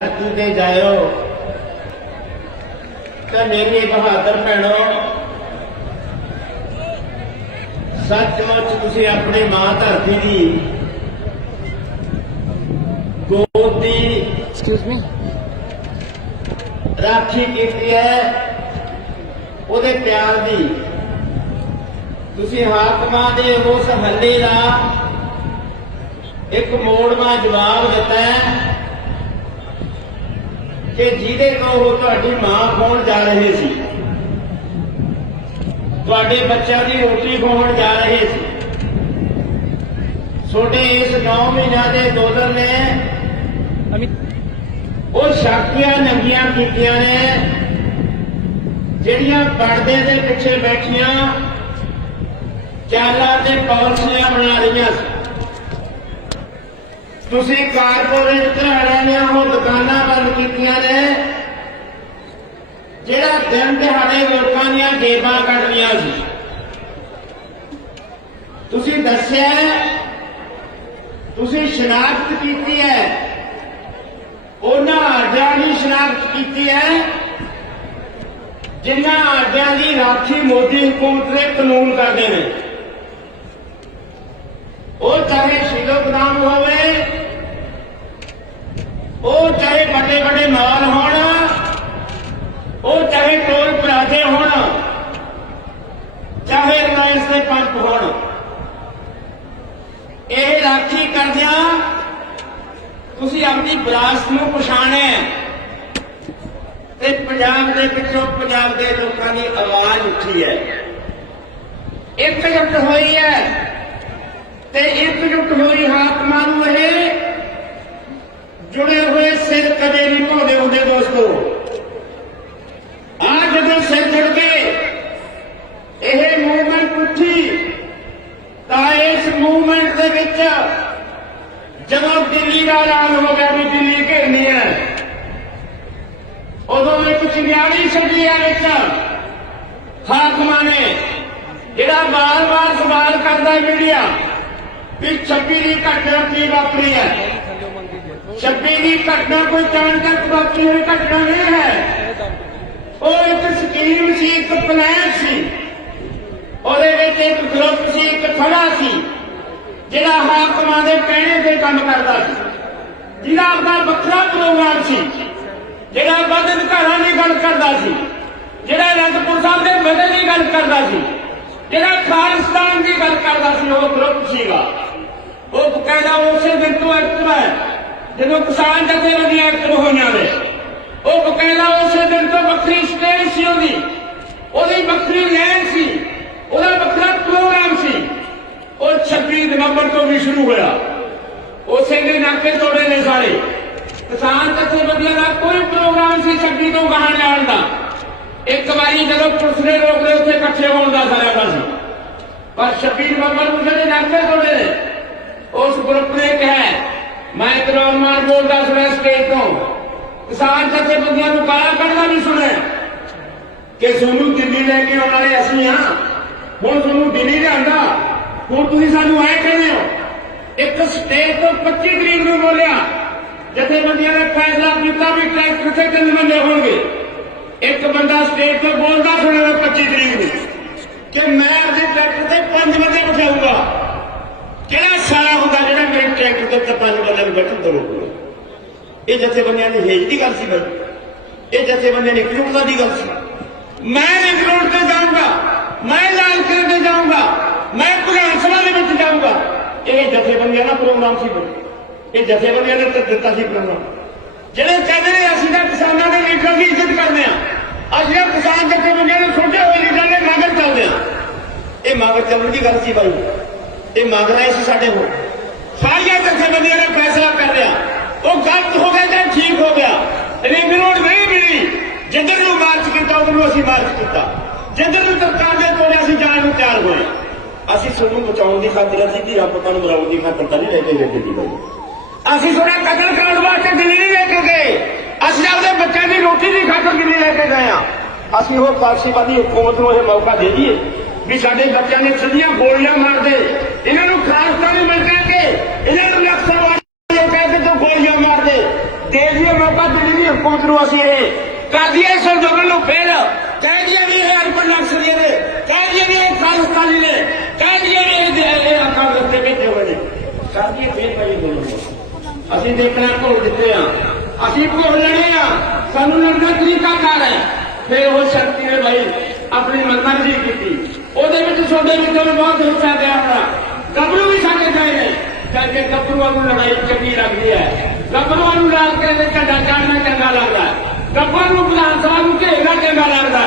धरती ते जायो तो मेरी बहादुर भैनों सचमुच तुसी अपनी मां धरती की गोद की राखी की है, उहदे प्यार की तुसी हाकमां दे उस हल्ले का एक मोड़वा जवाब दिता है कि जिहदे तो वो तुहाडी मां खोण जा रहे सी, तुहाडे बच्चों की रोटी खोण जा रहे सी। छोटे इस 9 महीनों के दोदर ने वो शक्तियां नंगियां कीतियां ने जिहड़ियां पर्दे दे पिछे बैठियां चालां ते पॉलिसियां बना रही सी। तुसी कारपोरेट घराणिਆਂ ने वो दुकानां बंद कीतियां ने जिहड़ा दिन दिहाड़े लोकां दीयां जेबां कढदियां सी। तुसी दस्सिआ तुसी शनाख्त कीती है, उन्हां आडियां दी शनाख्त कीती है जिन्हां आडियां दी राखी मोदी हुकूमत दे कानून करदे ने। वो चाहे शीलो गोदाम होवे, वो चाहे बड़े बड़े मॉल होण, वो चाहे टोल प्लाजे होण, चाहे रिलायंस के पंप होण, ये राखी करदियां तुसी अपनी विरासत नूं पछाणिआ ते पंजाब दे विचों पंजाब दे लोकां दी आवाज़ उठी है, एकजुट होई है ते एकजुट हुई हाकमां नूं इह जुड़े हुए सिर कदे नहीं भाउंदे हुंदे। दोस्तों आज जदों सिर जुड़ गए यह मूवमेंट उठी तो इस मूवमेंट दे विच जदों दिल्ली का ऐलान हो गया भी दिल्ली घेरनी है, उदों एक चिंगारी छड्डी है हाकमां ने जिहड़ा बार बार सवाल करता मीडिया भी 26 की घटना की वापरी है। 26 की घटना कोई चाण तक वापरी हुई घटना नहीं है, वो एक स्कीम सी, एक प्लान सी, ਉਹਦੇ ਵਿੱਚ एक ग्रुप सी, एक थड़ा सी ਜਿਹੜਾ ਹਾਕਮਾਂ ਦੇ ਕਹਿਣੇ ਤੇ ਕੰਮ ਕਰਦਾ ਸੀ, ਜਿਹਦਾ ਆਪਣਾ ਵੱਖਰਾ ਪ੍ਰੋਗਰਾਮ ਸੀ, ਜਿਹੜਾ ਵੱਧ ਅਧਿਕਾਰਾਂ ਦੀ ਗੱਲ ਕਰਦਾ ਸੀ, ਜਿਹੜਾ ਅਨੰਦਪੁਰ ਸਾਹਿਬ ਦੇ ਵਾਅਦੇ ਦੀ ਗੱਲ ਕਰਦਾ ਸੀ, ਜਿਹੜਾ ਖਾਲਿਸਤਾਨ ਦੀ ਗੱਲ ਕਰਦਾ ਸੀ, ਉਹ ਗਰੁੱਪ ਸੀਗਾ। ਉਹ ਬਕਾਇਦਾ ਉਸੇ ਦਿਨ ਤੋਂ ਐਕਟਿਵ ਹੈ ਜਦੋਂ ਕਿਸਾਨ ਜਥੇਬੰਦੀਆਂ ਐਕਟਿਵ ਹੋਈਆਂ ਨੇ। ਉਹ ਬਕਾਇਦਾ ਉਸੇ ਦਿਨ ਤੋਂ ਵੱਖਰੀ ਸਟੇਜ ਸੀ, ਉਹਦੀ ਵੱਖਰੀ ਲੈਨ ਸੀ, ਉਹਦਾ ਵੱਖਰਾ ਪ੍ਰੋਗਰਾਮ ਸੀ। ਉਹ 26 ਨਵੰਬਰ ਤੋਂ ਵੀ ਸ਼ੁਰੂ ਹੋਇਆ, ਉਸੇ ਦਿਨ ਨਾਕੇ ਤੋੜੇ ਨੇ ਸਾਰੇ ਕਿਸਾਨ ਜਥੇਬੰਦੀਆਂ ਦਾ ਕੋਈ ਪ੍ਰੋਗਰਾਮ ਸੀ 26 ਤੋਂ ਗਾਹਾਂ ਜਾਣ ਦਾ। ਇੱਕ ਵਾਰੀ ਜਦੋਂ ਪੁਲਿਸ ਨੇ ਰੋਕ ਲਏ ਉੱਥੇ ਇਕੱਠੇ ਹੋਣ ਦਾ ਸਾਰਿਆਂ ਦਾ ਸੀ, ਪਰ 26 ਨਵੰਬਰ ਨੂੰ ਜਿਹੜੇ ਨਾਕੇ ਤੋੜੇ ਨੇ उस ग्रुप ने कहा, मैं करोलमान बोलता सुना स्टेज तो किसान जथेबंदियां नूं गालां कढदा भी सुने कि सोनू दिल्ली लैके आउण वाले असीं हां, हुण सोनू दिल्ली लिआंदा, हुण तुसीं सानूं ऐ कहंदे हो। एक स्टेज तो 25 तरीक नूं बोलिया जथेबंदियां ने फैसला किया भी ट्रैक्टर से 3 बंदे होणगे। एक बंदा स्टेज तो बोलता सुने 25 तरीक नूं कि मैं अपने ट्रैक्टर से 5 बंदे बिठाऊंगा। ਕਿਹੜਾ ਸਾਰਾ ਹੁੰਦਾ ਜਿਹੜਾ ਮੇਰੇ ਟਰੈਕਟਰ ਤੇ 5 ਬੰਦਿਆਂ ਨੂੰ ਬੈਠਣ ਤੋਂ ਰੋਕੂਗਾ? ਇਹ ਜਥੇਬੰਦੀਆਂ ਦੀ ਹੇਜ ਦੀ ਗੱਲ ਸੀ ਬਾਈ, ਇਹ ਜਥੇਬੰਦੀਆਂ ਦੀ ਇਕਜੁੱਟਤਾ ਦੀ ਗੱਲ ਸੀ। ਮੈਂ ਰਿੰਗ ਰੋਡ ਤੇ ਜਾਊਂਗਾ, ਮੈਂ ਲਾਲ ਕਿਲੇ ਤੇ ਜਾਊਂਗਾ, ਮੈਂ ਵਿਧਾਨ ਸਭਾ ਦੇ ਵਿੱਚ ਜਾਊਂਗਾ। ਇਹ ਜਥੇਬੰਦੀਆਂ ਦਾ ਪ੍ਰੋਗਰਾਮ ਸੀ ਬਾਈ, ਇਹ ਜਥੇਬੰਦੀਆਂ ਨੇ ਦਿੱਤਾ ਸੀ ਪ੍ਰੋਗਰਾਮ। ਜਿਹੜੇ ਕਹਿੰਦੇ ਨੇ ਅਸੀਂ ਤਾਂ ਕਿਸਾਨਾਂ ਦੇ ਲੀਡਰਾਂ ਦੀ ਇੱਜ਼ਤ ਕਰਦੇ ਹਾਂ, ਅਸੀਂ ਤਾਂ ਕਿਸਾਨ ਜਥੇਬੰਦੀਆਂ ਦੇ ਛੋਟੇ ਹੋਏ ਲੀਡਰਾਂ ਦੇ ਮਗਰ ਚੱਲਦੇ ਹਾਂ, ਇਹ ਮਗਰ ਚੱਲਣ ਦੀ ਗੱਲ ਸੀ ਬਾਈ। ये मांग रहे थे साढ़े को सारिया जथेबंदियां ने फैसला कर लिया, वो गलत हो गया या ठीक हो गया। रिंग रोड नहीं मिली, जिधर नूं मार्च किया उधर असीं मार्च किया, जिधर नूं सरकार ने तोड़िया असीं जाण नूं तैयार होए। असीं सोनू बचाउण दी खातिर असीं धीआं पुत्तां नूं मराउण दी खातिर तां नहीं लेके गए दिल्ली गए, असीं थोड़ा कतल कराउण वास्ते दिल्ली नहीं लेके गए, असीं अपने बच्चों की रोटी की खातिर दिल्ली लेके गए हां। असीं वो फासिस्टवादी हुकूमत नूं यह मौका दे दईए भी साडे बच्चों ने सीधियां गोलियां मार दे, इन्हां नूं खालिस्तानी मिल जाएंगे, इन्हां नूं नक्सलवादी कह के तो गोलियां मार दे, दे दिए मौका दिल्ली की हुकूमत को असीं कर दिए इस अंदोलन को फिर कह दिया भी ये अरबन नक्सली ने कह दिया भी ये खालिस्तानी ने कह दिया भी ये कांग्रेस के भेजे हुए ने कर दिए फिर भाई अंदोलन असीं देखना भुल दिते हाँ असीं भुल लड़े हाँ सानू लड़ना तरीका कार है फिर वो शक्ति ने भाई अपनी मनमर्जी की ਉਹਦੇ ਵਿੱਚ ਤੁਹਾਡੇ ਵਿੱਚੋਂ ਬਹੁਤ ਹਿੱਸਾ ਦਿਆ ਹੋਣਾ ਗੱਭਰੂ ਵੀ ਸਾਡੇ ਗਏ ਨੇ ਕਹਿੰਦੇ ਗੱਭਰੂਆਂ ਨੂੰ ਲੜਾਈ ਚੰਗੀ ਲੱਗਦੀ ਹੈ ਗੱਭਰੂਆਂ ਨੂੰ ਨਾਲ ਕੇ ਝੰਡਾ ਚਾੜਨਾ ਚੰਗਾ ਲੱਗਦਾ ਗੱਭਰੂ ਨੂੰ ਵਿਧਾਨ ਸਭਾ ਨੂੰ ਘੇਰਨਾ ਚੰਗਾ ਲੱਗਦਾ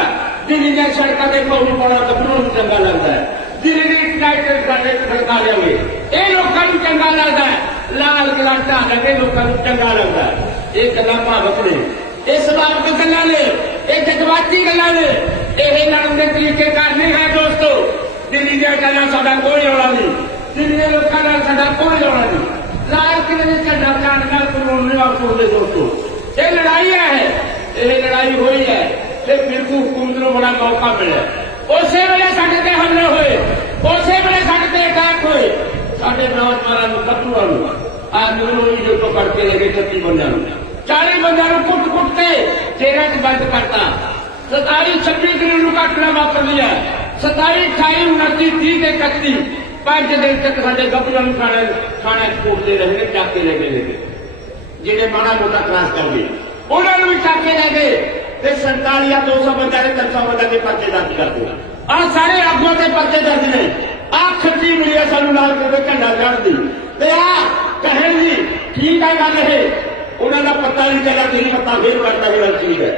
ਦਿੱਲੀ ਦੀਆਂ ਸੜਕਾਂ ਤੇ ਪੌੜੀ ਪਾਉਣਾ ਗੱਭਰੂ ਨੂੰ ਚੰਗਾ ਲੱਗਦਾ ਦਿੱਲੀ ਦੀ ਯੂਨਾਈਟਿਡ ਸਾਡੇ ਸਰਕਾਰ ਲਿਆਵੇ ਇਹ ਲੋਕਾਂ ਨੂੰ ਚੰਗਾ ਲੱਗਦਾ ਲਾਲ ਕਿਲਾ ਢਾਹ ਲੱਗੇ ਲੋਕਾਂ ਨੂੰ ਚੰਗਾ ਲੱਗਦਾ ਇਹ ਗੱਲਾਂ ਭਾਵਕ ਨੇ ਇਹ ਸਵਾਰਥ ਗੱਲਾਂ ਨੇ ਇਹ ਜਜ਼ਬਾਤੀ ਗੱਲਾਂ ਨੇ ਇਹ ਲੜਨ ਦੇ ਤਰੀਕੇ ਕਰਨੇ ਹੈ ਦੋਸਤੋ ਦਿੱਲੀ ਦੇ ਗੱਲਾਂ ਸਾਡਾ ਕੋਈ ਰੌਲਾ ਨਹੀਂ ਦਿੱਲੀ ਦੇ ਲੋਕਾਂ ਨਾਲ ਸਾਡਾ ਕੋਈ ਰੌਲਾ ਨਹੀਂ ਲਾਲ ਕਿਲੇ ਦੇ ਝੰਡਾ ਚਾੜਨ ਨਾਲ ਕਾਨੂੰਨ ਨਹੀਂ ਵਾਪਸਦੇ ਦੋਸਤੋ ਇਹ ਲੜਾਈ ਹੈ ਇਹ ਲੜਾਈ ਹੋਈ ਹੈ ਤੇ ਫਿਰਕੂ ਹੁਕੂਮਤ ਨੂੰ ਬੜਾ ਮੌਕਾ ਮਿਲਿਆ ਉਸੇ ਵੇਲੇ ਸਾਡੇ ਤੇ ਹਮਲੇ ਹੋਏ ਉਸੇ ਵੇਲੇ ਸਾਡੇ ਤੇ ਅਟੈਕ ਹੋਏ ਸਾਡੇ ਨੌਜਵਾਨਾਂ ਨੂੰ ਕੱਟੂਆਂ ਨੂੰ ਆ ਮੈਨੂੰ ਜੋ ਪਕੜ ਕੇ ਲੈ ਗਏ 36 ਬੰਦਿਆਂ ਨੂੰ 40 ਬੰਦਿਆਂ ਨੂੰ ਕੁੱਟ ਕੇ ਜੇਲ੍ਹਾਂ 'ਚ ਬੰਦ ਕਰਤਾ 27 26 ਤਰੀਕ ਨੂੰ ਘਟਨਾ ਵਾਪਰ ਲਿਆ 27 28 29 30 ਤੇ 31 5 ਦਿਨ ਤੱਕ ਸਾਡੇ ਗੱਭਰੂਆਂ ਨੂੰ ਖਾਣਾ ਕੋਟਦੇ ਰਹੇ ਨੇ ਚੱਕ ਕੇ ਲੈ ਗਏ ਜਿਹੜੇ ਮਾੜਾ ਮੋਟਾ ਕਲਾਸ ਕਰ ਗਏ ਉਹਨਾਂ ਨੂੰ ਵੀ ਚੱਕ ਕੇ ਲੈ ਗਏ ਤੇ 47 ਜਾਂ 200 ਬੰਦਿਆਂ ਦੇ 300 ਬੰਦਿਆਂ ਦੇ ਪਰਚੇ ਦਰਜ ਕਰਦੇ ਆਹ ਸਾਰੇ ਆਗੂਆਂ ਦੇ ਪਰਚੇ ਦਰਜ ਨੇ ਆਹ ਖੱਟੀ ਮਿਲੀ ਆ ਸਾਨੂੰ ਨਾਲ ਕੋਈ ਝੰਡਾ ਚੜ੍ਹਦੀ ਤੇ ਆਹ ਕਹਿਣ ਜੀ ਠੀਕ ਹੈ ਗੱਲ ਇਹ ਉਹਨਾਂ ਦਾ ਪਤਾ ਨਹੀਂ ਚੱਲਿਆ ਨਹੀਂ ਪਤਾ ਫਿਰ ਵਰਤਾ ਜਿਹੜਾ ਚੀਜ਼ ਹੈ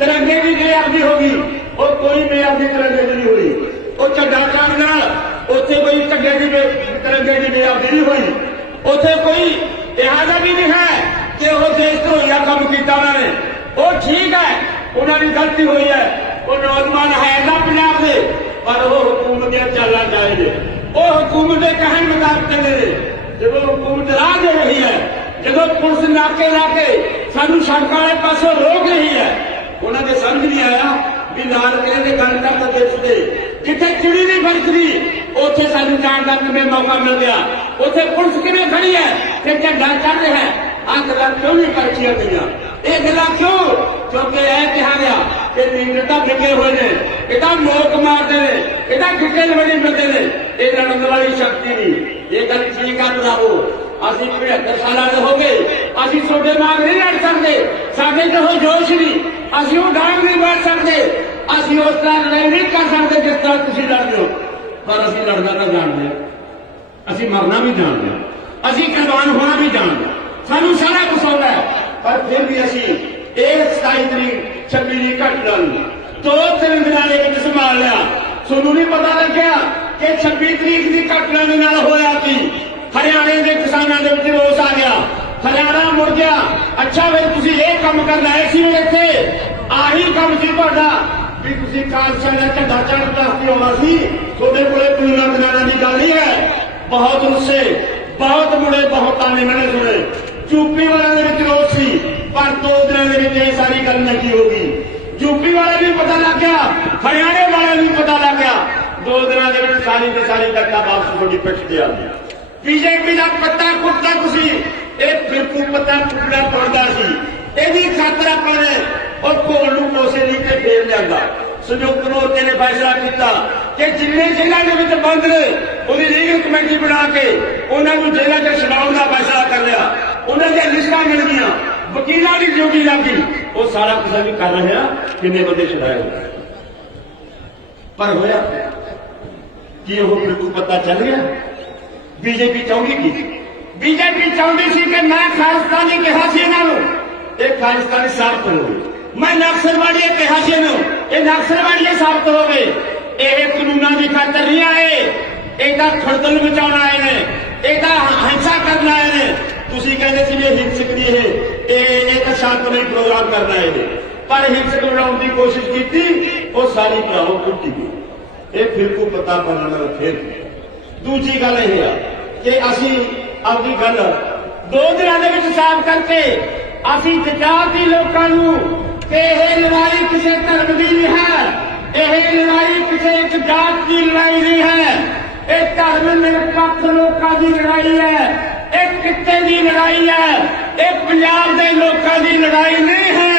तिरंगे की बेअदबी होगी और कोई बेअदबी तिरंगे की नहीं हुई और झंडा चाड़ना उत्थे कोई झंडे की तिरंगे की बेअदबी नहीं हुई उत्थे कोई लिहाजा भी नहीं है कि वो देश धरोहिया काम किया उन्होंने वो ठीक है उन्होंने गलती हुई है वो नौजवान है ना पंजाब के पर वो हुकूमत के चलना चाहिए वो हुकूमत के कहने मुताबिक चले जब हुकूमत राह दे रही है जब पुलिस नाके ला के सानू सड़क वाले पासों रोक रही है उन्होंने समझ नहीं आया भी लाल किले के गल कर देखते जिथे चिड़ी नहीं फड़कती उथे सानू जान का किमें मौका मिल गया उथे पुलिस किमें खड़ी है कि झंडा चढ़ रहा है आ गल्लां क्यों नहीं करतियां गईयां ये गल्लां क्यों क्योंकि यह कहा गया कि लीडर डिगे हुए ने इहदा लोक मारते ने इहदा गिट्टे लवड़ी मिलते ने ये लड़न वाली शक्ति नहीं ये गल ठीक है बताओ ਅਸੀਂ 75 ਸਾਲਾਂ ਦੇ ਹੋ ਗਏ ਅਸੀਂ ਤੁਹਾਡੇ ਨਾਲ ਨਹੀਂ ਲੜ ਸਕਦੇ ਸਾਡੇ ਤੇ ਹੋ ਜੋਸ਼ ਨਹੀਂ ਅਸੀਂ ਉਹ ਡਾਂਗ ਨਹੀਂ ਮਾਰ ਸਕਦੇ ਅਸੀਂ ਉਸ ਤਰ੍ਹਾਂ ਲੜਾਈ ਨਹੀਂ ਕਰ ਸਕਦੇ ਜਿਸ ਤਰ੍ਹਾਂ ਤੁਸੀਂ ਲੜਦੇ ਹੋ ਪਰ ਅਸੀਂ ਲੜਨਾ ਤਾਂ ਜਾਣਦੇ ਹਾਂ ਅਸੀਂ ਮਰਨਾ ਵੀ ਜਾਣਦੇ ਹਾਂ ਅਸੀਂ ਕੁਰਬਾਨ ਹੋਣਾ ਵੀ ਜਾਣਦੇ ਹਾਂ ਸਾਨੂੰ ਸਾਰਾ ਕੁਝ ਆਉਂਦਾ ਹੈ ਪਰ ਫਿਰ ਵੀ ਅਸੀਂ ਇਹ 27 ਤਰੀਕ 26 ਦੀ ਘਟਨਾ ਨੂੰ 2-3 ਦਿਨਾਂ ਦੇ ਵਿੱਚ ਸੰਭਾਲ ਲਿਆ ਤੁਹਾਨੂੰ ਨਹੀਂ ਪਤਾ ਲੱਗਿਆ ਕਿ 26 ਤਰੀਕ ਦੀ ਘਟਨਾ ਦੇ ਨਾਲ ਹੋਇਆ ਕੀ हरियाणे के किसानों के विच रोस आ गया हरियाणा मुड़ गया अच्छा फिर तुसीं ये काम करना है सी इत्थे आही काम सी तुहाडा भी तुसीं खालसा दा झंडा चढ़न वास्ते आउणा सी तुहाडे कोले पूरा बनाना की गल नहीं है बहुत रुस्से बहुत मुड़े बहुत ताने मैंने सुने यूपी वालों के विच रोस सी पर 2 दिनों के विच ये सारी गल नहीं होगी यूपी वाले भी पता लग गया हरियाणे वाले भी पता लग गया 2 दिनों के विच सारी की सारी घटना वापस थोड़ी पिठ ते आ गई बीजेपी का पत्ता कुत्ता तुसी एक फिरकू पत्ता टुकड़ा पड़ता सी यही खातर अपने और घोल नूं कोसे लिख के फेर लिया संयुक्त मोर्चे ने फैसला किया कि जिन्ने जेलों के बंद ने उहदी लीगल कमेटी बना के उन्होंने जेलों से छुड़ाने का फैसला कर लिया उन्होंने लिस्टां मिल गई वकीलों की ड्यूटी लग गई वो सारा कुछ भी कर रहे हैं किन्ने बंदे छुड़ाए पर होया कि वो फिरकू पत्ता चल गया बीजेपी चाहती की बीजेपी चाहती सी कि मैं खालिस्तानी कहा सी इन्हां नूं ये खालिस्तानी साबित हो गए मैं नक्सलवाड़ी कहा सी इन्हां ये नक्सलवाड़ी साबित हो गए ये कानूनां की खातर नहीं आए ਇਹਦਾ ਖੜਦਲ ਮਚਾਉਣ ਆਏ ਨੇ ਇਹਦਾ ਹਿੰਸਾ ਕਰਨ ਆਏ ਨੇ ਤੁਸੀਂ ਕਹਿੰਦੇ ਸੀ ਇਹ ਹਿੰਸਕ ਨਹੀਂ ਇਹ ਤਾਂ ਸ਼ਾਂਤਮਈ ਪ੍ਰੋਗਰਾਮ ਕਰਨਾ ਹੈ ਪਰ ਹਿੰਸਕ ਬਣਾਉਣ ਦੀ ਕੋਸ਼ਿਸ਼ ਕੀਤੀ ਉਹ ਸਾਰੀ ਭਰਾਓ ਟੁੱਟੀ ਗਈ ਇਹ ਫਿਰ ਕੋ ਪਤਾ ਬਣਨਾ ਫਿਰ ਦੂਜੀ ਗੱਲ ਇਹ ਆ ਕਿ ਅਸੀਂ ਆਪਣੀ ਗੱਲ 2 ਦਿਨਾਂ ਦੇ ਵਿੱਚ ਸਾਫ਼ ਕਰਕੇ ਅਸੀਂ ਜਤਾਤੀ ਲੋਕਾਂ ਨੂੰ ਕਿ ਇਹ ਲੜਾਈ ਕਿਸੇ ਧਰਮ ਦੀ ਨਹੀਂ ਹੈ ਇਹ ਲੜਾਈ ਕਿਸੇ ਇੱਕ ਜਾਤ ਦੀ ਲੜਾਈ ਨਹੀਂ ਹੈ ਇਹ ਧਰਮ ਨਿਰਪੱਖ ਲੋਕਾਂ ਦੀ ਲੜਾਈ ਹੈ ਇਹ ਕਿੱਤੇ ਦੀ ਲੜਾਈ ਹੈ ये पंजाब के लोगों की लड़ाई नहीं है,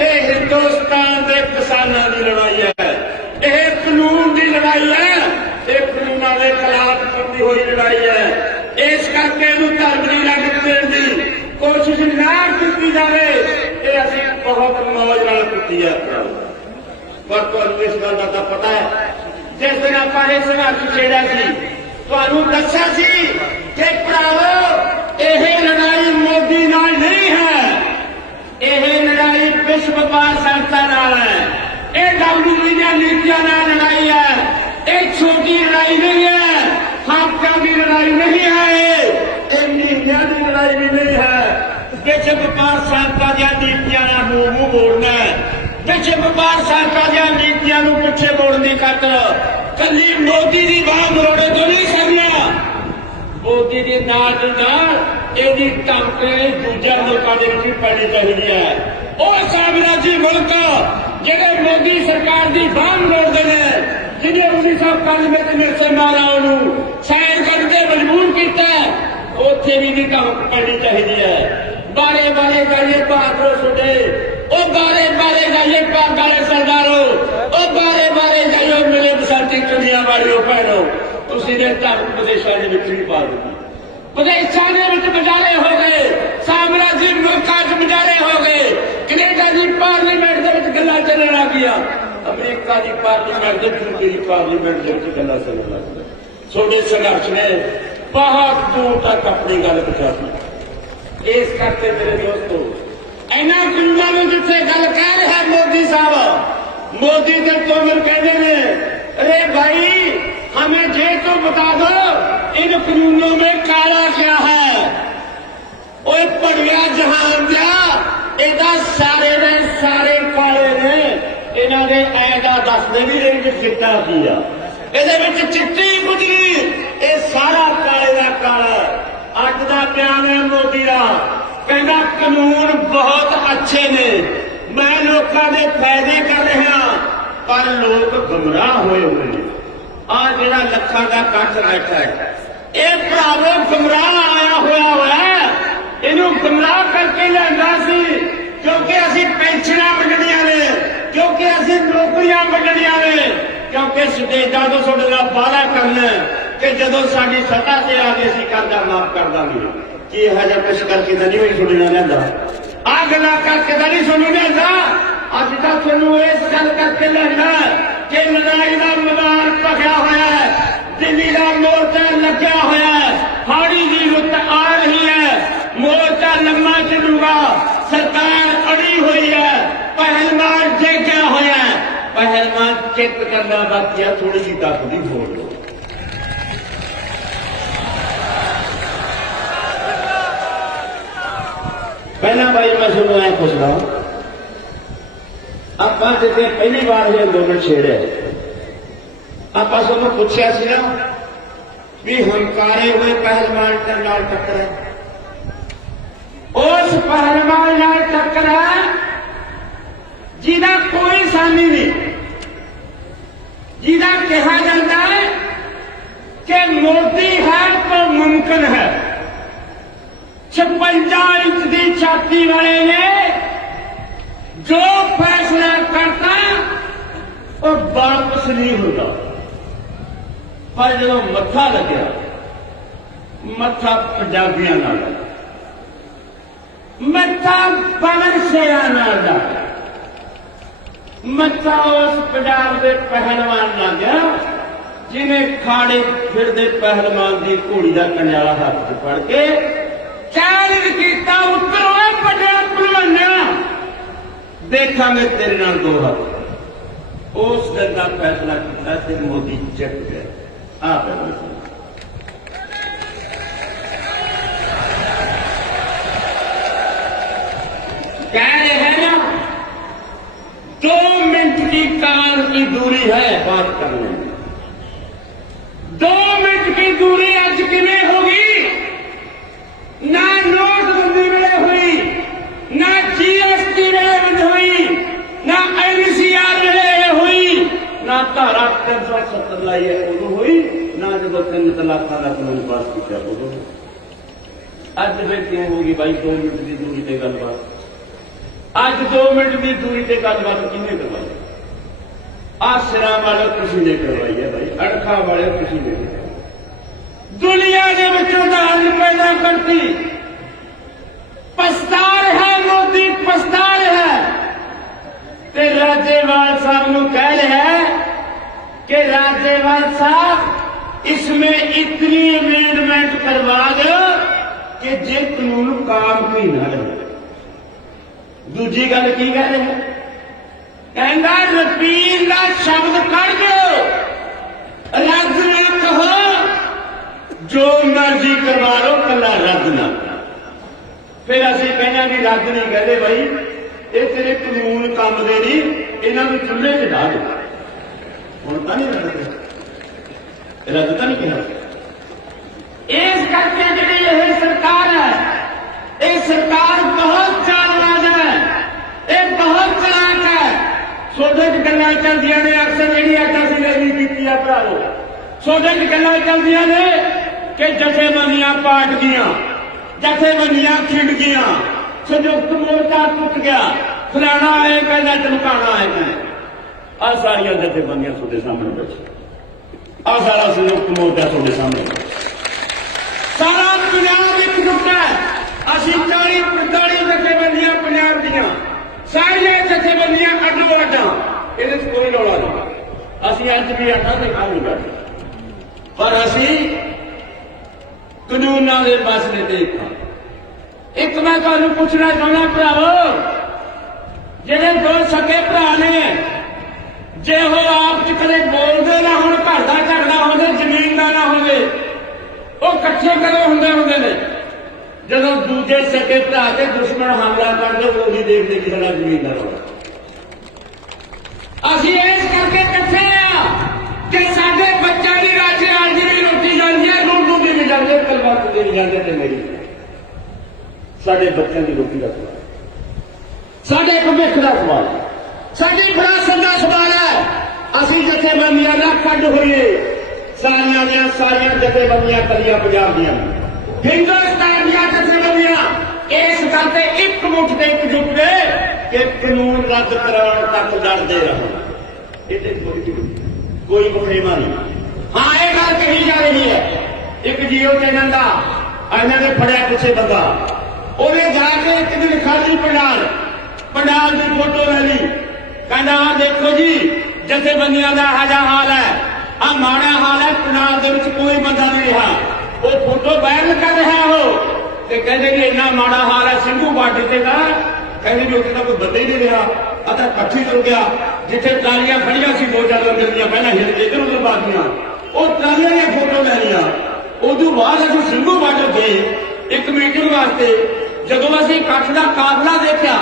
ये हिंदुस्तान के किसानों की लड़ाई है, ये कानून की लड़ाई है, ये कानूनों के खिलाफ करती हुई लड़ाई है। इस करके धर्म की रंग देने की कोशिश ना की जाए, ये असीं बहुत मौज नाल कीती है। पर तुहानूं इस गल का पता है, जिस दिन आपां इह संघर्ष छेड़िया सी, तुहानूं दस्सिया सी कि भरावो यह लड़ाई मोदी नाल नहीं है, यह लड़ाई विश्व व्यापार संस्था नाल है, यह WTO दी नीतियां नाल लड़ाई है, यह छोटी लड़ाई नहीं है, हफ्तियां की लड़ाई नहीं है, यह महीनियां की लड़ाई भी नहीं है। विश्व व्यापार संस्था दी नीतियां नाल मूंह मोड़ना है, विश्व व्यापार संस्था दी नीतियां नूं पिछे मोड़ने की खातर कली मोदी की बांह मरोड़े तो नहीं करना। मोदी के नाल यदि धमकी दूजे मुल्कों के भी पड़नी चाहिए है। वो साम्राज्य मुल्क जिहड़े मोदी सरकार की बांह मरोड़ते हैं, जिन्हें 1991 में मिर्से मारा साइन करके मजबूर किया, उत्थे भी नहीं धमक पड़नी चाहिए है। बारे बारे गाइए बहादुर सुटे, ओ बारे बारे गाइए पाक वाले सरदारों, ओ बारे बारे गाइए मिले बसंती चुनिया वालियों भैनों, तुसीं ने धर्म प्रदेशों के विच नहीं पा दी, प्रदेशों के मुजारे हो गए, साम्राज्य मुल्कों च मुजारे हो गए, कनेडा की पार्लीमेंट के गल्लां चलण लग गया, अमरीका की पार्लीमेंट यूके की पार्लीमेंट के गल्लां चलण लग गई। छोटे संघर्ष ने बहुत दूर तक अपनी गल पहुंचा दी। इस करके मेरे दोस्तों, इन्हां कानूनों में जिथे गल कह रहा मोदी साहब, मोदी के तोमर कहते हैं, अरे भाई हमें ये तो बता दो इन कानूनों में काला क्या है। ओए पढ़िया जहान दिया, इहदा सारे ने सारे काले ने, इन्हां दे ऐदा दसदे भी नहीं कि चिट्टा की आ, इहदे विच चिट्टी कुछ नहीं, ये सारा काले दा काला। अज दा बयान है मोदी दा, कहना कानून बहुत अच्छे ने, मैं लोगों के फायदे कर रहा, पर लोग गुमराह हुए हुए हैं। आ जिहड़ा लखां दा कट बैठा है, ये भरावो गुमराह आया हुआ है, इनू गुमराह करके लिया सी, क्योंकि असीं पेंशनां वंडणियां ने, क्योंकि असीं नौकरियां वंडणियां ने, क्योंकि स्टेजां तो तुहाडे नाल वादा करना कि जदों साडी सत्ता ते आ गए असीं कर्जा माफ कर दांगे। कि यह जब कुछ करके तो नहीं सुनना लिया, आ गल्लां करके तो नहीं सुनी लिया, अज तक तुहानूं इस गल करके लिया कि लड़ाई का मैदान भखिया होया है, दिल्ली का मोर्चा लग्या होया है, हाड़ी की रुत आ रही है, मोर्चा लम्मा चलूगा, सरकार अड़ी हुई है, पहलवान जेगा होया है, पहलवान चेक करना बाकी है, थोड़ी सी ताकत ही छोड़ लो। पहला भाई मैं सुनो ऐ पुछदा, आप जिसे पहली बार ये आंदोलन छेड़े, आप सबको पूछा सी ना भी हंकारे हुए पहलवान के नाल टक्कर, उस पहलवान नाल टक्कर जिहदा कोई सानी नहीं, जिहदा कहा जाता है कि मोदी है तो मुमकिन है। 56 इंच की छाती वाले ने जो फैसला करता वो वापस नहीं होता, पर जो मत्था लगे, मत्था पंजाबियां नाल, मत्था पवन शेरा नाल दा, मत्था उस पंजाब के पहलवान नाल गया जिन्हें खाड़े फिरदे पहलवान की घोड़ी का कंडियाला हाथ च फड़ के चैलेंज किया, उत्तर होए पंजाब पहलवाना, देखांगे तेरे नाल दो हाथ। उस दिन का फैसला किया ते मोदी जित गए। आप कह रहे हैं ना 2 मिनट की कार की दूरी है बात करने में, 2 मिनट की दूरी आज किमें होगी? ना नोटबंदी में हुई, ना GST में हुई, ना NCR में हुई, ना धारा 370 लाई है उदों हुई, ना जब 3 तलाक का कानून पास किया उदों। अज फिर क्यों होगी भाई 2 मिनट की दूरी से गलबात? अज 2 मिनट की दूरी से गलबात किन्ने करवाई? आसरा वाले किसी ने करवाई है भाई, अड़खा वाले किसी ने करवाई। दुनिया के बच्चों का हल पैदा करती। पछता है मोदी, पछता है। ते राज्यपाल साहब को कह रहा है कि राज्यपाल साहब इसमें इतनी अमेंडमेंट करवा दो कि जे कानून काम की न रहे। दूजी गल की कह रहे हैं, कहना रपील का शब्द कर दो, रद्द ना कहो, जो मर्जी करवा लो, कला रद्द ना। फिर असं कहना भी रद्द नहीं कहते भाई, ये तेरे कानून काम दे नहीं, इन्होंने चूल्हे च डाल दो। हुण तां नहीं रद्द तो नहीं कहा। इस करके जी यह सरकार है, ये सरकार बहुत चालबाज है, ये बहुत चलाक है। सोडे च गल्लां चलदियां ने अक्सर जी अटासी की भराओ, सोडे च गल्लां चलदियां ने कि जथेबंदियां पाट गईयां, जथेबंदियां खिंड गईयां, संयुक्त मोर्चा टुट गया, फलाना है कहना चमकाना है कहना। आ सारिया जथेबंदियां तुहाडे सामने बैठी, आ सारा संयुक्त मोर्चा तुहाडे सामने, सारा पंजाब एकजुट है। असीं 40-45 जथेबंदियां पंजाब दियां, सारिया जथेबंदियां अड्डो अड्डा, इहदे च कोई रौला नहीं। असीं अज भी आटा ते काम नहीं करते, पर असीं कानूनां दे बस दे देखा। एक मैं तुहानूं पुछना चाहुंदा भरावो, जिहड़े 2 सगे भरा ने, जे वो आप च कदे बोलदे ना होण, घर दा झगड़ा होवे, जमीन दा ना होवे, वो कट्ठे कदों हुंदे ने? जदों दूजे सगे भरा के दुश्मन हमला करदे, वो नहीं देखते कि साडा जमीन दा रौला। असीं इस करके कट्ठे आ कि साडे बच्चों की राज्य की रोटी जाती है, दूध दी भी जाती है, कलवत दी भी जाती है। मेरी साडे बच्चों की रोटी का सवाल, साडे भविख का सवाल, साडी विरासत का सवाल है। असीं जथेबंदियां ना कड्ड होईए, सारियां दियां सारियां जथेबंदियां कलियां पंजाब दियां, हिंदुस्तान दियां जथेबंदियां इस गल ते एकमुठ ते एकजुट ने कि कानून रद्द कराउण तक लड़दे रहो। इहदे कोई वखेवा नहीं। हाँ, यह गल कही जा रही है, एक जियो चैनल का इन्होंने फड़िया पिछे बंदा, उन्हें जाके एक दिन खाली पंडाल की फोटो ले ली, कहना देखो जी जथेबंदियां का हाजा हाल है, आ माड़ा हाल है, पंडाल दे विच कोई बंदा नहीं रहा। वो फोटो वायरल कर रहा हो ते कहते भी इन्ना माड़ा हाल है सिंघू बार्डर से का, कहते भी उत्थे कोई बंदा ही नहीं रहा, अता कट्ठी तुर गया। जिथे ट्रालियां खड़ियां सी 2-4 दिन दियां पहला हिल के इधर उधर बागियां, वो ट्रालियां दी फोटो ले लिया। उदों बाद असीं सिंघू बार्डर गए एक मीटिंग वास्ते, जदों असीं कट्ठ दा काफला देखा,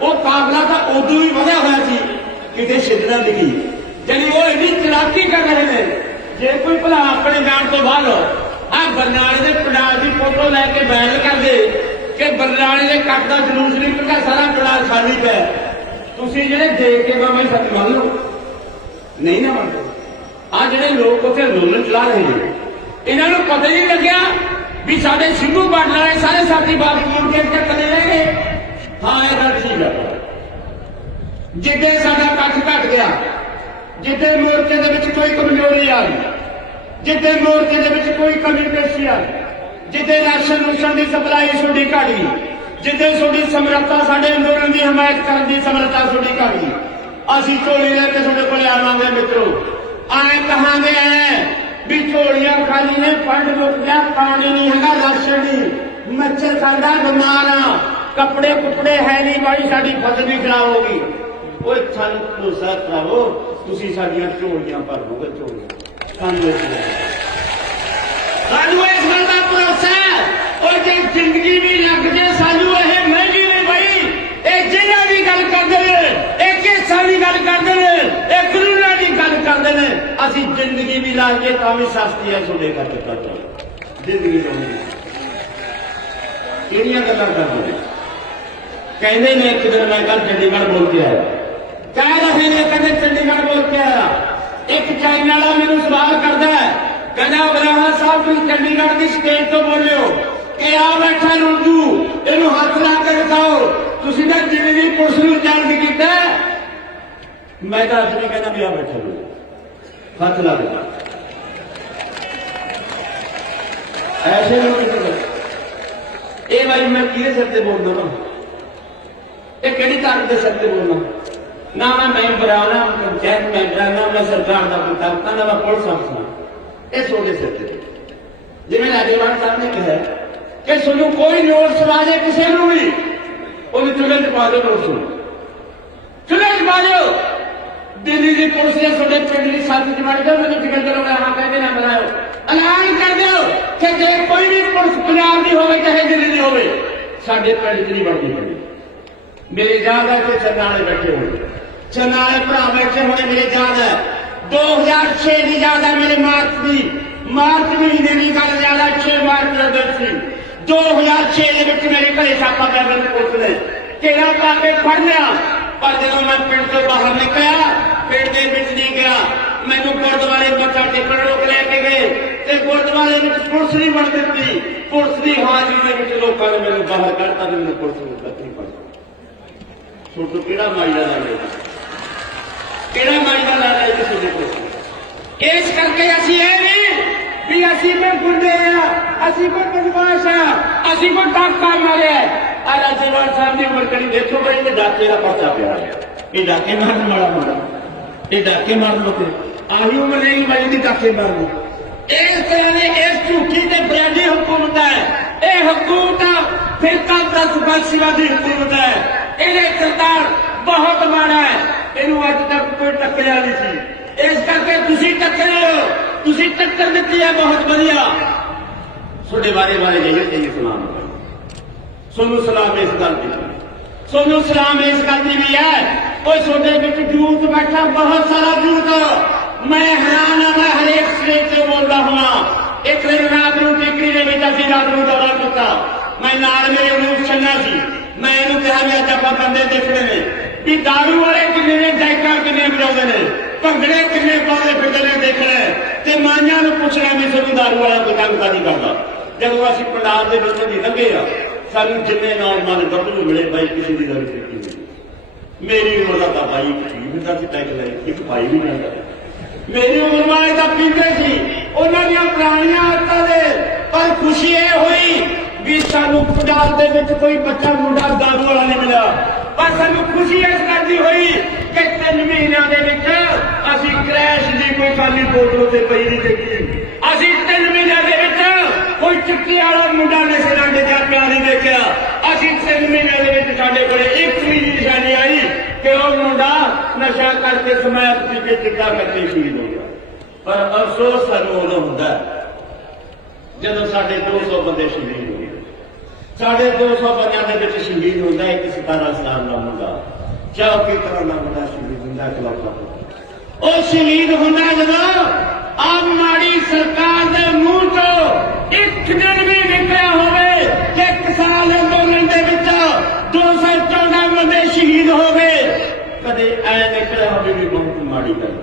वो काफला तो उदों भी वधिया होया सी, किते शिदना दिखी। यानी वो इन्नी चलाकी कर रहे हैं, जे कोई भला अपने जान तो बाद आ बरनाले के पंडाल की फोटो लैके वायरल कर दे कि बरनाले के कट्ठ का जलूस निकलता, सारा पंडाल खाली पे। तुसीं जिहड़े देख के भावें सच मान लो, नहीं ना मनते। आ जिहड़े लोग उत्थे अंदोलन चला रहे हैं, इन्होंने पता ही नहीं लग्या भी साडे सिंघू बार्डर वाले सारे साथी बात मुड़ के चले गए। हाँ, यह गल ठीक है। जिद्दे साडा कट्ठ घट गया, जिद्दे मोर्चे दे विच कोई कमजोरी आ गई, जिद्दे मोर्चे दे विच कोई कमी पेशी आ गई, जिद्दे राशन रूशन की सप्लाई थोड़ी घट गई, जिद्दे थोड़ी समर्था साडे अंदोलन की हमायत करने की समर्था थोड़ी घट गई, असीं झोली लेके तुहाडे कोल आवांगे मित्रों। आए कहांगे भी झोलियां खाली ने, फंड मुक गया, पानी नहीं है, राशन नहीं, मच्छर खांदा, बीमार आ, कपड़े कुपड़े है नहीं, भाई साडी फसल भी खराब होगी। वो सानू भरोसा कराओ, तुसीं साडियां झोलियां भर दोगे, झोलियां सानू इस गल का भरोसा है। और जे जिंदगी भी लग जाए सानू यह महंगी नहीं भाई, ये जिन्हां की गल करदे ने, ये केसां की गल करदे ने, ये कानूनां की गल करदे ने, असीं जिंदगी भी ला के तां भी सस्ती है तुहाडे करके करदे जिंदगी लाउणी। किहड़ियां गल्लां करदे ने? कहंदे ने एक दिन मैं कल चंडीगढ़ बोल के आया, कह रहे ने कहते चंडीगढ़ बोल के आया, एक चाइना वाला मैनू सवाल करता है, कहना बराहा साहब तुम चंडीगढ़ की स्टेज तो बोले हो, कि आ बैठा रोजू इनू हाथ ला के दिखाओ तुसी ना दिल्ली की पुलिस नूं चार्ज कीता मैं तो अज नहीं कहना भी आ बैठा रोजू हाथ ला दे ऐसे लोग ये भाई मैं किहदे सिर ते बोलदा ना ये किहड़ी ताकत के सिर ते बोलना ना मैं मैंबर आ ना पंचायत मैंबर ना मैं सरकार का कोई ताकत ना मैं पुलिस अफसर ये सोडे सिर ते जिवें राजेवान साहब ने कहा कि सुनो कोई नोट सुना दे किसी को भी उन्हें चूल्हे च पा दो नोट सुनो चूल्हे च पा दो दिल्ली की पुलिस ने थोड़े पिंड की साथ च मारी दो मैंने सिकंदर वगैरह कहते ना बनाओ ऐलान कर दो कि जे कोई भी पुलिस पंजाब की होवे चाहे दिल्ली की होवे साडे पिंड च नहीं बननी पड़ी मेरी याद है कि चन्नाले बैठे हुए चन्नाले भरा बैठे होने मेरी याद है 2006 की याद है मेरे मार्च महीने की गल याद है 6 मार्च का दिन सी 2006 मेरे घरे छापा पै पुलिस ने केड़ा पाके फड़ लिया पर जो मैं पिंड तो बाहर निकलिया पिंड के नहीं गया मैनू गुरुद्वारे मत्था टेकन लोग लेके गए गुरुद्वारे पुलिस नहीं बन दी पुलिस की हाजरी में लोगों ने मैंने बाहर कढ़ता तो मैंने पुलिस को तक नहीं पड़ता छोटू कि माई का लाल कि माई का लाल है किसी को इस करके असी भी असी में गुंडे असी को बदमाश असी को डाका मारे राज्यपाल साहब की उम्र करी देखो भाई ये डाके का पर्चा पिया ये डाके मारने वाला मुंडा ये डाके मार लो आही उम्र नहीं भाई की डाके मार लो इस तरह ने इस झूठी ते ब्रांडी हुकूमत है यह हुकूमत फिर कल दस बंशीवादी हुकूमत है ये सरकार बहुत माड़ा है इनू अज तक कोई टक्करिया नहीं सी इस करके तुसी टक्करे हो तुसी टक्कर दी है बहुत बढ़िया थोड़े बारे बारे चाहिए सलाम सोनू सलाम इस गल की सोनू सलाम इस गल की भी है कोई सोडे विच जूत बैठा बहुत सारा जूत मैं हैरान हाँ मैं हरेक स्टेज से बोलता हुआ एक दिन रात को टिकरी ने अभी रात को दौरा किया मैं नाल मेरे अनूप छन्ना सी मैं इन्हू कहा भी अज आप बंदे देखने ने भी दारू वाले किन्ने ने जैका किन्ने बजाते हैं भंगड़े किन्ने पाते फिरते ने देखना ते माइया पूछना भी सानू दारू वाला कोई काम का नहीं करता जब असी पंजाब के बच्चे नहीं लगे सानू जिन्ने नौजवान गभरू मिले भाई किसी की दारू पीती मेरी उम्र का भाई टैग लाई एक भाई भी नहीं मेरी उम्र वाले तो पीते सी उन्होंने पुरानियां आदतां दे पर खुशी ये हुई भी सानू पंजाब दे विच कोई बच्चा मुंडा दारू वाला नहीं मिला पर सानू खुशी इस गल दी हुई कि 3 महीनों दे विच असीं क्रैश दी कोई खाली बोतल ते पई नहीं देखी असीं 3 महीनों दे विच कोई चुक्की वाला मुंडा नशे नाल डिग्या पिया नहीं देखिया असीं 3 महीनों दे विच साडे कोल एक भी निशानी आई कि वह मुंडा नशा करके समय पी के चिट्टा करके शहीद हो गया पर अफसोस सानू उदों हुंदा जदों साडे 200 बंदे शहीद हो गए 250 बंदियां दे विच शहीद होंदा एक 17 साल का मुंडा चौकी तरह का मुंडा शहीद होंदा इकलौता ਉਹ शहीद होंदा जदों आप माड़ी सरकार दे मुंह चों एक दिन भी निकलिया होवे कि किसान अंदोलन दे विच 214 बंदे शहीद हो गए कदे ऐ निकलिया होवे भी बहुत माड़ी गल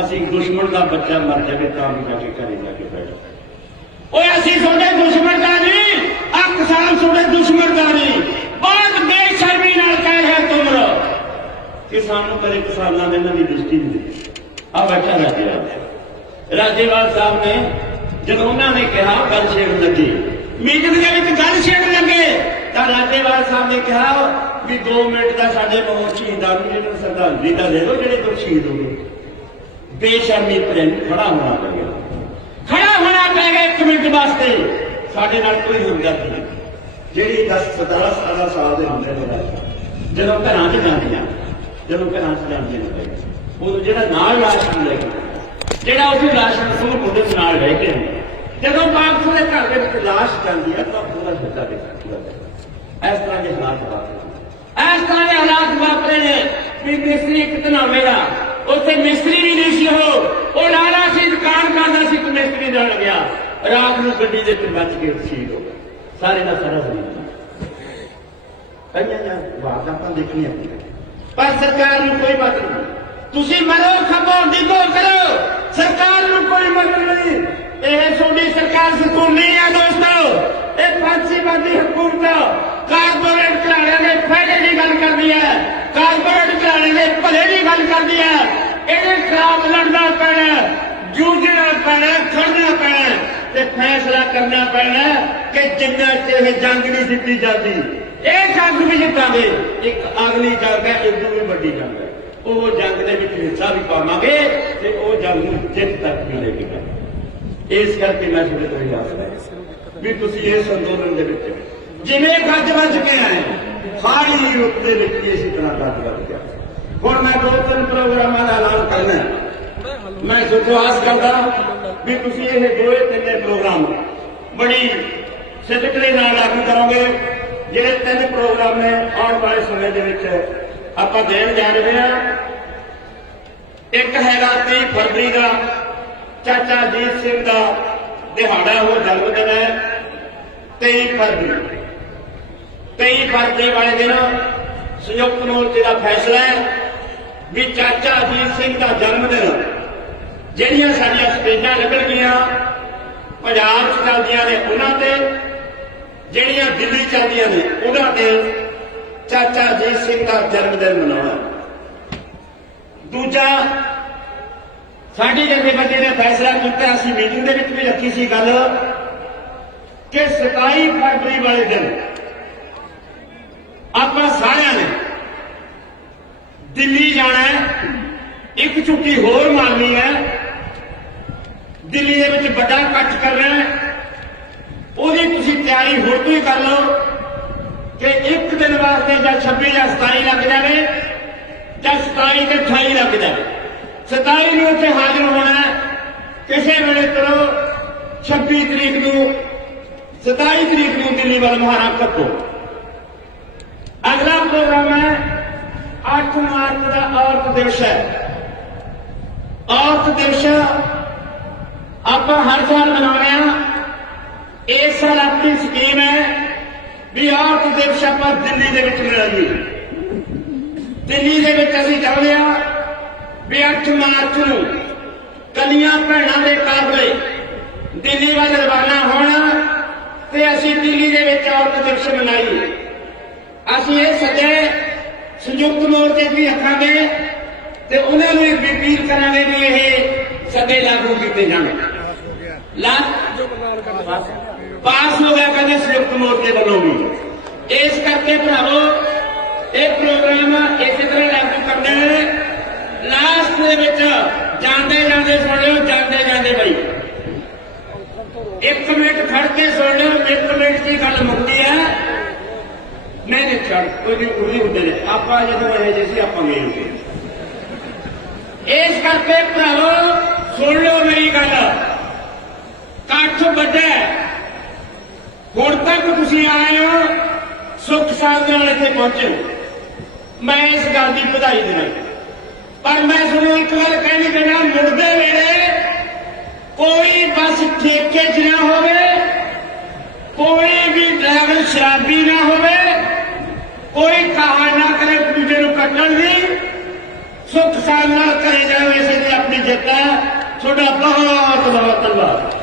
असी दुश्मन का बच्चा मर जाए तो भी जाके घरे जाके बैठ असी थोड़े दुश्मन का नहीं आ किसान थोड़े दुश्मन का नहीं बहुत बेशर्मी नाल कह रहे तुम कि सानू कदे किसानों ने इन्हों की दृष्टि नहीं दी आ बैठा राज्यपाल साहब ने जब उन्होंने कहा गल छेड़ लगी मीटिंग के गल छेड़ लगे तो राज्यपाल साहब ने कहा भी 2 मिनट का साढ़े बहुत शहीदों को श्रद्धांजलि का दे दो जो कुछ शहीद हो गए बेशर्मी प्रिंट खड़ा होना पड़ गया 1 मिनट वास्ते साढ़े नाल कोई हमदर्द नहीं जी 10-17 साल के होंगे जो घर जाती जब घर जाती उदो जो राशन लेके जो उस राशन सूट उन्हें रह के जब बापू के घर के लाश जाती है तो पूरा छड्डा देखा इस तरह के हालात वापरे इस तरह के हालात वापरे ने भी मिस्त्री एक तनावेगा उत्थे मिस्त्री भी नहीं सी हो लाला सी दुकान करना सी तो मिस्त्री ना लग्या रात को गड्डी के बच के शहीद हो गया सारे का सारा कई वारदात देखनी पर सरकार को कोई बात नहीं तुसी मरो खपो डिगो करो सरकार को कोई मतलब नहीं ਇਹ ਤੁਹਾਡੀ ਸਰਕਾਰ ਸਕੂਲੀ ਹੈ ਦੋਸਤੋ। ਇਹ ਫਾਂਸੀਵਾਦੀ ਹਕੂਮਤ ਕਾਰਪੋਰੇਟ ਘਰਾਣਿਆਂ ਦੇ ਫਾਇਦੇ ਦੀ ਗੱਲ ਕਰਦੀ ਹੈ, ਕਾਰਪੋਰੇਟ ਘਰਾਣਿਆਂ ਦੇ ਭਲੇ ਦੀ ਗੱਲ ਕਰਦੀ ਹੈ। ਇਹਦੇ ਖਿਲਾਫ ਲੜਨਾ ਪੈਣਾ, ਜੂਝਣਾ ਪੈਣਾ, ਖੜਨਾ ਪੈਣਾ ਤੇ फैसला करना पैना कि जिन्ना चेह जंग नहीं जिती जाती ये जंग भी जितांगे। एक अगली जंग है, इदू भी वड्डी जंग है, वो जंग के हिस्सा भी पावांगे ते वो जंग नूं जित तक मिलेगी। इस करके मैं तुहाडे तो यह आखदा भी तुसीं इस अंदोलन दे विच जिवें गज वज के आए सारी यूरोप दे विच इसी तरह गज वज गया। हुण मैं 2-3 प्रोग्रामां दा ऐलान करना, मैं सुखवास करदा भी तुसीं ये 2-3 प्रोग्राम बड़ी सिदक दे नाल लागू करोगे। ਜਿਹੜੇ 3 प्रोग्राम ने आने वाले समय ਦੇ ਵਿੱਚ ਆਪਾਂ ਦੇਣ ਜਾ ਰਹੇ ਹਾਂ। ਇੱਕ ਹੈਗਾ 30 फरवरी ਦਾ ਚਾਚਾ ਅਜੀਤ ਸਿੰਘ ਦਾ ਦਿਹਾੜਾ, ਉਹ ਜਨਮ ਦਿਨ ਹੈ 23 फरवरी ਵਾਲੇ ਦਿਨ ਸੰਯੁਕਤ ਮੋਰਚੇ ਦਾ ਫੈਸਲਾ ਹੈ ਵੀ ਚਾਚਾ ਅਜੀਤ ਸਿੰਘ ਦਾ ਜਨਮ ਦਿਨ ਜਿਹੜੀਆਂ ਸਾਡੀਆਂ ਸਟੇਜਾਂ ਲੱਗਣਗੀਆਂ ਪੰਜਾਬ 'ਚ ਚੱਲਦੀਆਂ ਨੇ ਉਹਨਾਂ ਤੇ, ਜਿਹੜੀਆਂ ਦਿੱਲੀ ਚੱਲਦੀਆਂ ਨੇ ਉਹਨਾਂ ਤੇ ਚਾਚਾ ਅਜੀਤ ਸਿੰਘ ਦਾ ਜਨਮ ਦਿਨ ਮਨਾਉਣਾ। ਦੂਜਾ ਸਾਡੀ ਜਥੇਬੰਦੀ ਨੇ ਫੈਸਲਾ ਕੀਤਾ, ਅਸੀਂ ਮੀਟਿੰਗ ਦੇ ਵਿੱਚ ਵੀ ਰੱਖੀ ਸੀ ਗੱਲ ਕਿ 27 ਫਰਵਰੀ ਵਾਲੇ ਦਿਨ ਆਪਾਂ ਸਾਰਿਆਂ ਨੇ ਦਿੱਲੀ ਜਾਣਾ ਹੈ, ਇੱਕ ਛੁੱਟੀ ਹੋਰ ਮਾਰਨੀ ਹੈ, ਦਿੱਲੀ ਦੇ ਵਿੱਚ ਵੱਡਾ ਇਕੱਠ ਕਰਨਾ ਹੈ। ਉਹਦੀ ਤੁਸੀਂ ਤਿਆਰੀ ਹੋਰ ਤੋਂ ਹੀ ਕਰ ਲਓ ਕਿ ਇੱਕ ਦਿਨ ਵਾਸਤੇ ਜਾਂ 26 ਜਾਂ 27 ਲੱਗ ਜਾਵੇ ਜਾਂ 27 ਤੇ 28 ਲੱਗ ਜਾਵੇ। 27 ਨੂੰ ਉੱਥੇ ਹਾਜ਼ਰ ਹੋਣਾ ਕਿਸੇ ਵੇਲੇ ਕਰੋ, 26 ਤਰੀਕ ਨੂੰ 27 ਤਰੀਕ ਨੂੰ ਦਿੱਲੀ ਵੱਲ ਮੁਹਾਰਾ ਕੱਟੋ। ਅਗਲਾ ਪ੍ਰੋਗਰਾਮ ਹੈ 8 ਮਾਰਚ ਦਾ ਔਰਤ ਦਿਵਸ ਹੈ। ਔਰਤ ਦਿਵਸ ਆਪਾਂ ਹਰ ਸਾਲ ਮਨਾਉਂਦੇ ਹਾਂ। ਇਸ ਸਾਲ ਆਪਣੀ ਸਕੀਮ ਹੈ ਵੀ ਔਰਤ ਦਿਵਸ ਆਪਾਂ ਦਿੱਲੀ ਦੇ ਵਿੱਚ ਮਨਾਈਏ। ਦਿੱਲੀ ਦੇ ਵਿੱਚ ਅਸੀਂ ਚਾਹੁੰਦੇ ਹਾਂ ਵੀ 8 ਮਾਰਚ ਨੂੰ ਕਲੀਆਂ ਭੈਣਾਂ ਦੇ ਕਾਫਲੇ ਦਿੱਲੀ ਵੱਲ ਰਵਾਨਾ ਹੋਣ ਤੇ ਅਸੀਂ ਦਿੱਲੀ ਦੇ ਵਿੱਚ ਔਰਤ ਦਿਵਸ ਮਨਾਈਏ। ਅਸੀਂ ਇਹ ਸੱਦੇ ਸੰਯੁਕਤ ਮੋਰਚੇ ਵੀ ਆਖਾਂਗੇ ਤੇ ਉਹਨਾਂ ਨੂੰ ਵੀ ਅਪੀਲ ਕਰਾਂਗੇ ਵੀ ਇਹ ਸੱਦੇ ਲਾਗੂ ਕੀਤੇ ਜਾਣ। पास हो गया कहते संयुक्त मोर्चे वालों भी। इस करके भरावो ये प्रोग्राम इस तरह लागू करने लास्ट जाते जाते सुन लो, जाते जाते भाई 1 मिनट खड़ के सुन लो, 1 मिनट की गल मुक्ति है। नहीं छड़ कोई होंगे आप जो ये जी आप मेल हो। इस करके भरावो सुन लो मेरी गल, कट्ठ वड्डा हुण तक तुसीं आए हो सुख साथ नाल इत्थे पहुंचे हो, मैं इस गल की बधाई देना। पर मैं तुहानूं एक गल कहनी चाहना, मुड़दे वेले कोई बस ठेके च ना होवे, कोई भी ड्राइवर शराबी ना होवे, कोई कहा ना करे एक दूजे नूं कट्टण दी, सुख साथ नाल करे जाओ। इसे दी अपनी जित है। तुहाडा बहुत बहुत धन्यवाद।